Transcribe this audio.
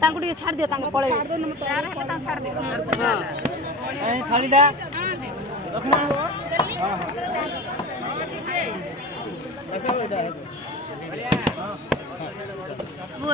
तांको ଟିକେ ଛାଡି ଦିଅ ତାଙ୍କ ପଳେଇ ଛାଡି ଦିଅ ଛାଡି ଦିଅ ହଁ ଛାଡିଲା ରଖମା हां हां ऐसा बेटा है वो